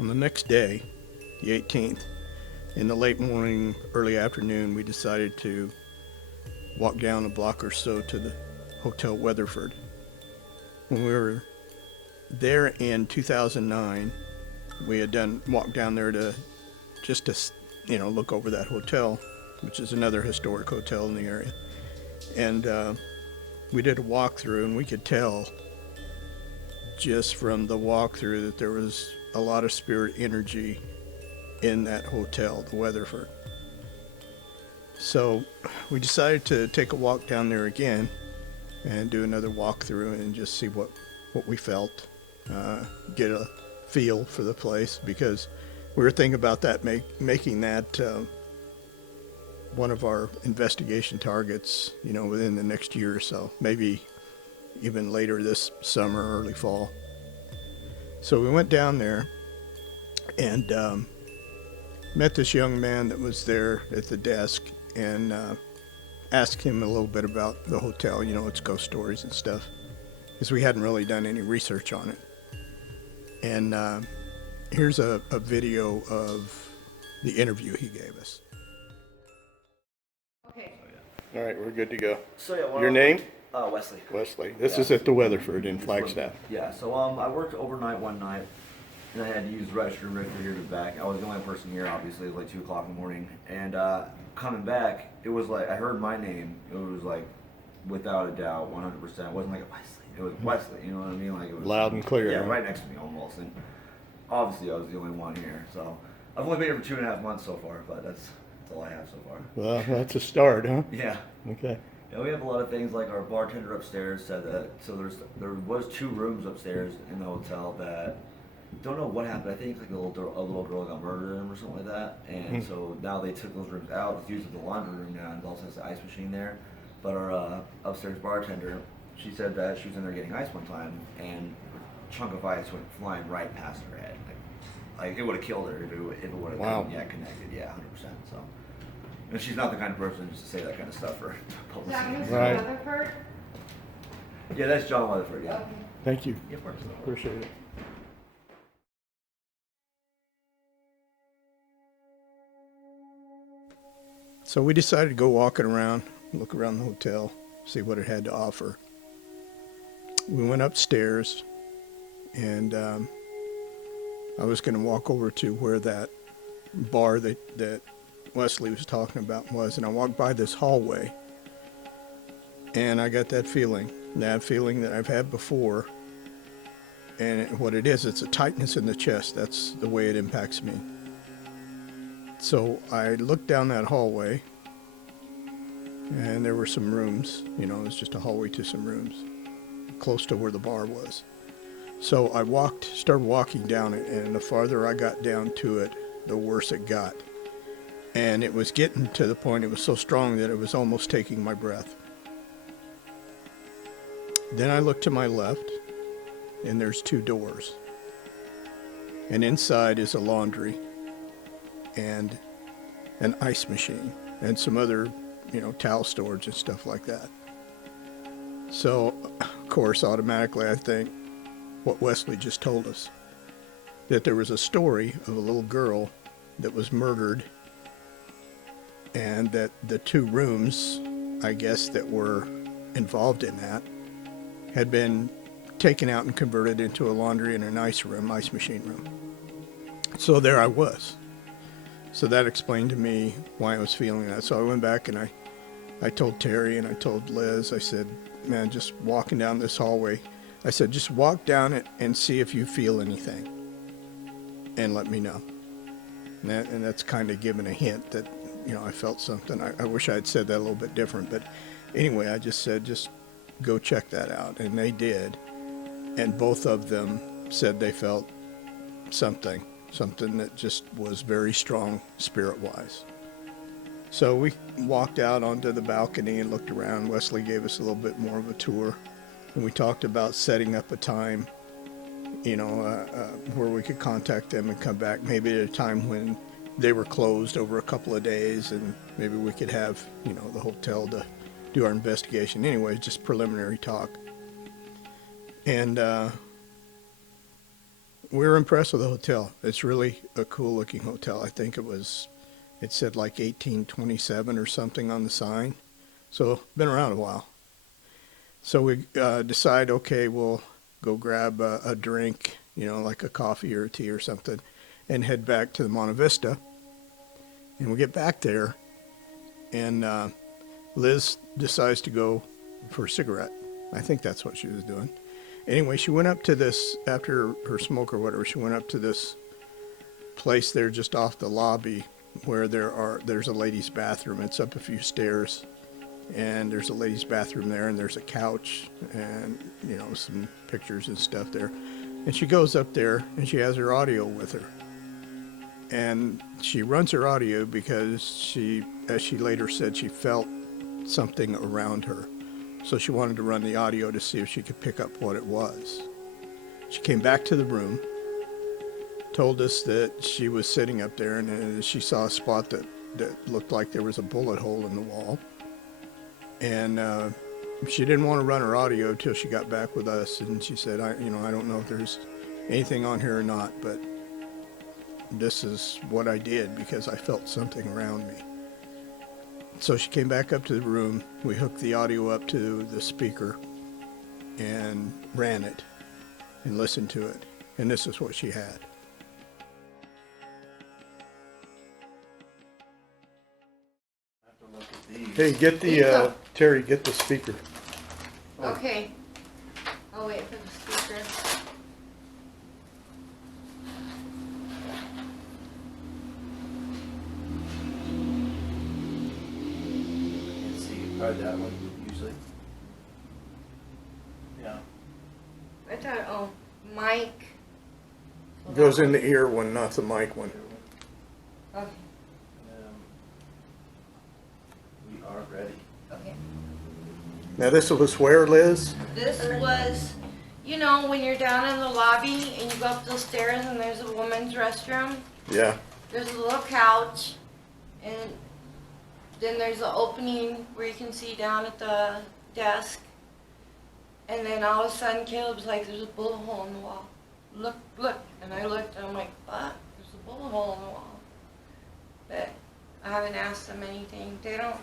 On the next day, the 18th, in the late morning, early afternoon, we decided to walk down a block or so to the Hotel Weatherford. When we were there in 2009, we had walked down there to look over that hotel, which is another historic hotel in the area. And we did a walkthrough, and we could tell just from the walkthrough that there was a lot of spirit energy in that hotel, the Weatherford. So we decided to take a walk down there again and do another walkthrough and just see what we felt, get a feel for the place, because we were thinking about that, making that one of our investigation targets, within the next year or so, maybe even later this summer, early fall. So we went down there and met this young man that was there at the desk, and asked him a little bit about the hotel, its ghost stories and stuff, because we hadn't really done any research on it. And here's a video of the interview he gave us. Okay. All right, we're good to go. So yeah, Your name? Wesley. Wesley. This is at the Weatherford in Flagstaff. Yeah. So I worked overnight one night, and I had to use the restroom right here to the back. I was the only person here, obviously. It was like 2 o'clock in the morning, and coming back, it was like I heard my name. It was like, without a doubt, 100%. It wasn't like a Wesley. It was Wesley. You know what I mean? Like it was Loud and clear. Yeah, right next to me almost. And obviously, I was the only one here. So I've only been here for 2.5 months so far, but that's all I have so far. Well, that's a start, huh? Yeah. Okay. Yeah, we have a lot of things, like our bartender upstairs said that, so there was 2 rooms upstairs in the hotel that, don't know what happened. I think like a little girl got murdered in them or something like that, and so now they took those rooms out. It's used as the laundry room now, and it also has the ice machine there. But our upstairs bartender, she said that she was in there getting ice one time, and a chunk of ice went flying right past her head. Like it would have killed her if it would have Wow. connected. Yeah, 100%. So. And she's not the kind of person just to say that kind of stuff for Is publicity. that Mr. Right. Weatherford? Yeah, that's John Weatherford, yeah. Okay. Thank you. Yeah, of course. Appreciate it. So we decided to go walking around, look around the hotel, see what it had to offer. We went upstairs, and I was going to walk over to where that bar that Wesley was talking about was, and I walked by this hallway, and I got that feeling that I've had before. And what it is, it's a tightness in the chest. That's the way it impacts me. So I looked down that hallway, and there were some rooms. It was just a hallway to some rooms, close to where the bar was. So I started walking down it, and the farther I got down to it, the worse it got. And it was getting to the point, it was so strong that it was almost taking my breath. Then I looked to my left, and there's 2 doors. And inside is a laundry and an ice machine and some other, towel storage and stuff like that. So, of course, automatically I think what Wesley just told us, that there was a story of a little girl that was murdered, and that the 2 rooms, I guess, that were involved in that had been taken out and converted into a laundry and an ice machine room. So there I was. So that explained to me why I was feeling that. So I went back and I told Terry and I told Liz, I said, man, just walking down this hallway, I said, just walk down it and see if you feel anything and let me know. And that's kind of given a hint that, I felt something. I wish I had said that a little bit different, but anyway, I just said, just go check that out. And they did. And both of them said they felt something that just was very strong spirit-wise. So we walked out onto the balcony and looked around. Wesley gave us a little bit more of a tour, and we talked about setting up a time, where we could contact them and come back, maybe at a time when they were closed over a couple of days, and maybe we could have, the hotel to do our investigation. Anyway, just preliminary talk. And we were impressed with the hotel. It's really a cool looking hotel. I think it said like 1827 or something on the sign. So been around a while. So we decide, okay, we'll go grab a drink, like a coffee or a tea or something, and head back to the Monte Vista. And we get back there, and Liz decides to go for a cigarette. I think that's what she was doing. Anyway, she went up to this, after her smoke or whatever, she went up to this place there just off the lobby where there's a ladies' bathroom. It's up a few stairs, and there's a ladies' bathroom there, and there's a couch and, some pictures and stuff there. And she goes up there, and she has her audio with her. And she runs her audio because she, as she later said, she felt something around her. So she wanted to run the audio to see if she could pick up what it was. She came back to the room, told us that she was sitting up there, and she saw a spot that looked like there was a bullet hole in the wall. And she didn't want to run her audio till she got back with us, and she said, I don't know if there's anything on here or not, but this is what I did because I felt something around me. So she came back up to the room. We hooked the audio up to the speaker and ran it and listened to it. And this is what she had. Hey, get the, Terry, get the speaker. Okay. I'll wait for the speaker. Let's see, probably that one usually. Yeah. I thought, Mike. Goes in the ear one, not the mic one. Okay. We are ready. Okay. Now this was where, Liz? This was, when you're down in the lobby and you go up the stairs and there's a woman's restroom. Yeah. There's a little couch, and then there's an opening where you can see down at the desk. And then all of a sudden Caleb's like, there's a bullet hole in the wall. Look. And I looked and I'm like, what? There's a bullet hole in the wall. But I haven't asked them anything. They don't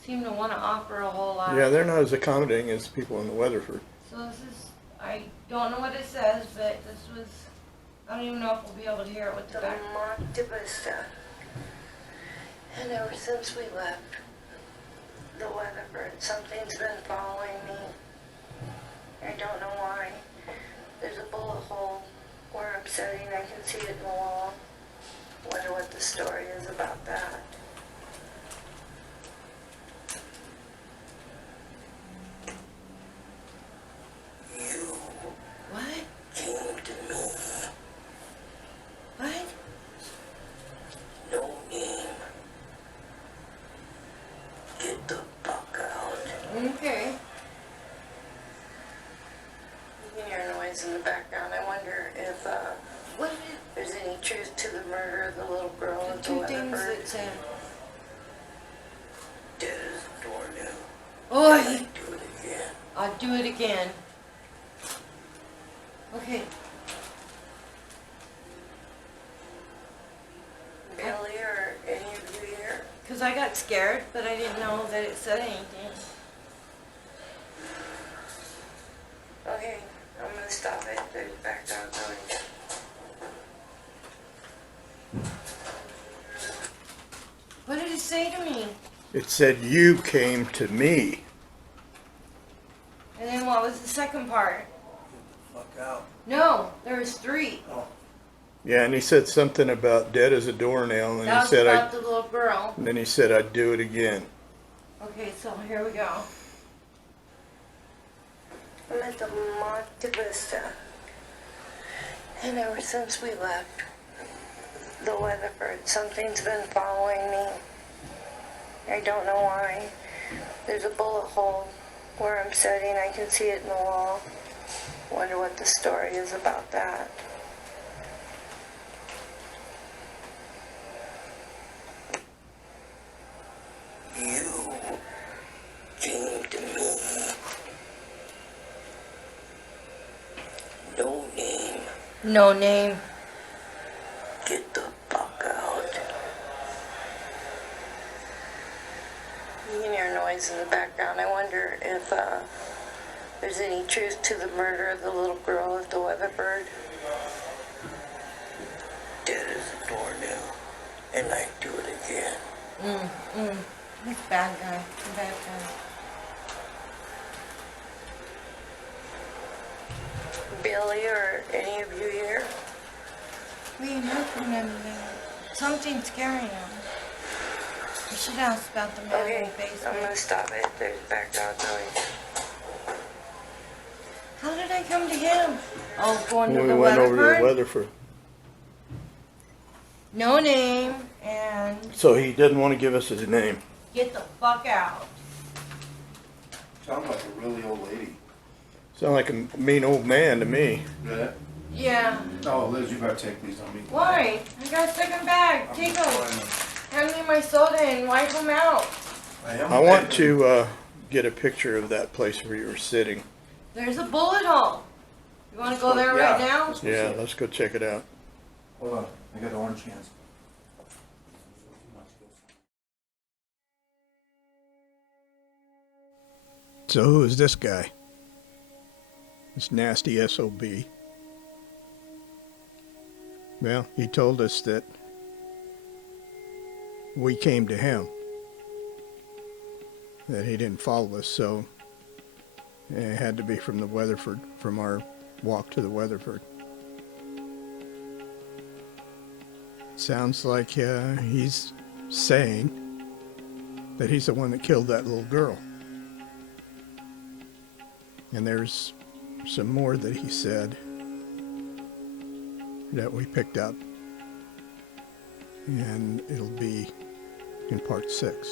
seem to want to offer a whole lot. Yeah, they're not as accommodating as people in the Weatherford. So this is, I don't know what it says, but this was, I don't even know if we'll be able to hear it with the back. Monte Vista. And ever since we left the Weatherford, something's been following me. I don't know why. There's a bullet hole where I'm sitting. I can see it in the wall. Wonder what the story is about that. You What? came to me. What? No name. Get the fuck out. Okay. You can hear noise in the background. I wonder if What did there's any truth to the murder of the little girl the at the two things Weatherford. that said? Dead as a doornail. Oi! Do it again. I'll do it again. Okay. Billy or any of you here? Because I got scared, but I didn't know that it said anything. Okay, I'm gonna stop it. There's background noise. What did it say to me? It said, you came to me. And then what was the second part? Fuck out. No, there was three. Yeah, and he said something about dead as a doornail, and That he was said, about the little girl. and then he said, I'd do it again. Okay, so here we go. I'm at the Monte Vista. And ever since we left the Weatherford, something's been following me. I don't know why. There's a bullet hole where I'm sitting. I can see it in the wall. Wonder what the story is about that. You came to me. No name. No name. Get the fuck out. You can hear noise in the background. I wonder if there's any truth to the murder of the little girl at the Weatherford. Dead as a doornail, and I do it again. He's a bad guy. Bad guy. Billy or any of you here? We ain't heard from him yet. Something's scaring him. We should ask about the man in Okay, the I'm basement. gonna stop it. There's background noise. How did I come to him? Oh, going to We the went over to the Weatherford? Weatherford. No name, and So he didn't want to give us his name. get the fuck out. Sounds like a really old lady. Sound like a mean old man to me. Yeah. Yeah. Oh, Liz, you better take these on me. Why? I got a second bag. Take them. Hand me my soda and wipe them out. I want to get a picture of that place where you were sitting. There's a bullet hole. You want to go there right now? Yeah, let's go check it out. Hold on, I got orange hands. So who is this guy? This nasty SOB. Well, he told us that we came to him. That he didn't follow us, so it had to be from the Weatherford, from our walk to the Weatherford. Sounds like he's saying that he's the one that killed that little girl. And there's some more that he said that we picked up. And it'll be in part 6.